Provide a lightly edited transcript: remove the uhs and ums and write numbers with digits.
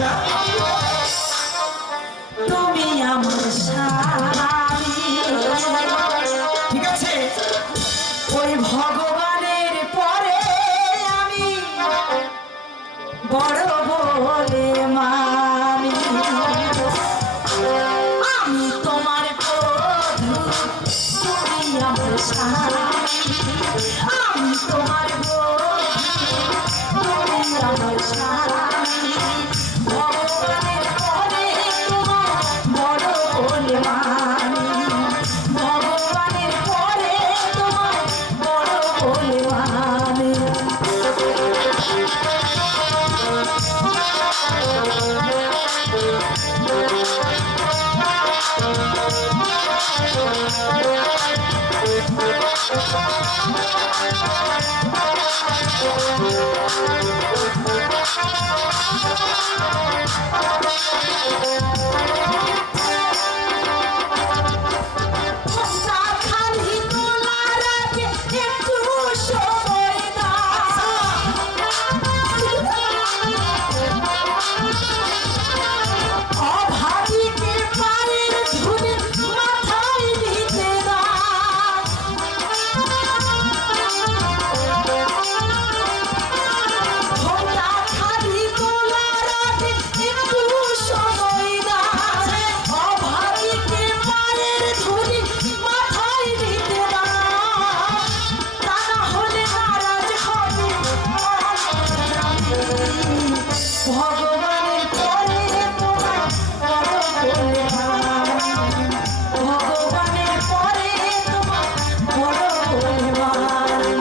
আচ্ছা তুমি আমার স্বামী, ঠিক আছে। ওই ভগবানের পরে আমি বড় বলে মানি। আমি তোমার বধূ, তুমি আমার স্বামী। আমি তোমার বধূ, তুমি আমার স্বামী। ভগবানের পরে তোমার বড় বলে মানি। ভগবানের পরে তোমার বড় বলে মানি। খালি তোলার আগে একটু সময় অভাবীকে পায়ের ধুলে মাথায় দিতে খালি তোলার আগে একটু সময় অভাবীকে পায়ের ধুলে মাথায় দিতে তা না হলে নারাজ হবে ভগবানের পরে তোমার বড় বলে মানি। ভগবানের পরে তোমার বড় বলে মানি।